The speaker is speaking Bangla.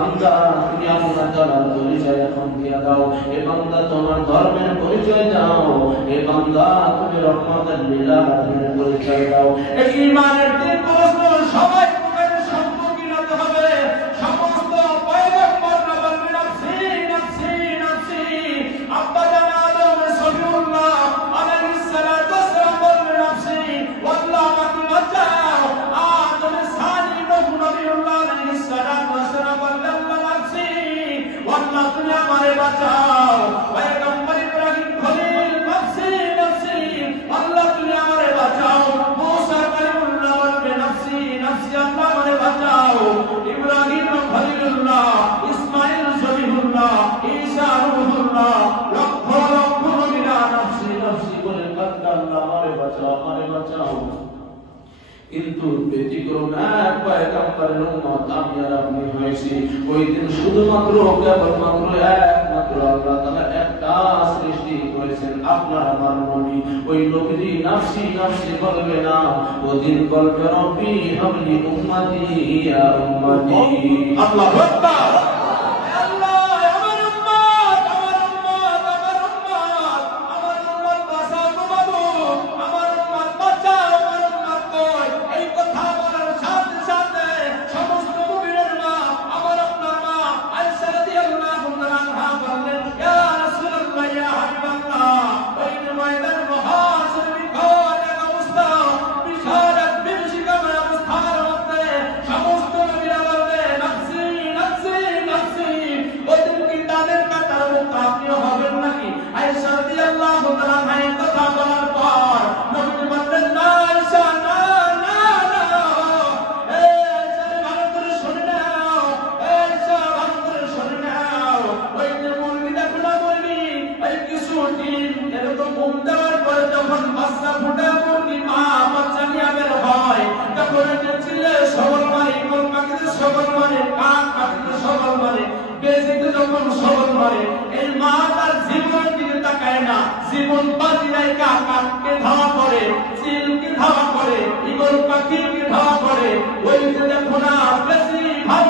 বান্দা তুমি আল্লাহ তাআলার পরিচয় এখন দিয়ে দাও, হে বান্দা তোমার ধর্মের পরিচয় দাও, হে বান্দা তুমি রহমাতুল লিল আলামিনের পরিচয় দাও। এই ঈমানের তিন প্রশ্ন সবাই সম্মুখীন হতে হবে। সমস্ত পয়গম্বররা বললেন নাফসি নাফসি নাফসি। আব্বা জান আদম সফিউল্লাহ আলাইহিস সালাতু ওয়াস সালাম বললেন নাফসি, ওয়াল্লাহ আমাকে বাঁচাও। আদম সানি নবীউল্লাহ আলাইহিস সালাতু ওয়াস সালাম বললেন নাফসি, ওয়াল্লাহ তুমি আমারে বাঁচাও। পয়গম্বর ইব্রাহিম খলিল নাফসি নাফসি, আল্লাহ তুমি আমারে বাঁচাও। মুসা কালিমুল্লাহ বললেন নাফসি নাফসি, আল্লাহ আমারে বাঁচাও। ইব্রাহিম খলিলুল্লাহ, ইসমাঈল জবিহুল্লাহ, ঈসা রূহুল্লাহ, লক্ষ লক্ষ নবীরা নাফসি নাফসি বলে কাঁদলেন, আল্লাহ আমারে বাঁচাও আমারে বাঁচাও। কিন্তু ব্যতিক্রম এক পয়গম্বরের উম্মত আমি আর আপনি হয়েছি। ওই দিন শুধুমাত্র কেবলমাত্র একমাত্র আল্লাহ তাআলা একটা সৃষ্টি করেছেন, আপনার আমার নবী। ওই নবীজি নাফসি নাফসি বলবে না, ওদিন বলবে রব্বি হাবলি উম্মতি ইয়া উম্মতি। আল্লাহু আকবার। জীবন বাজি নাই কাকে ধাওয়া করে, চিলকে ধাওয়া করে, ইগল পাখিকে ধাওয়া করে। ওই যে দেখো না বেশি ভাব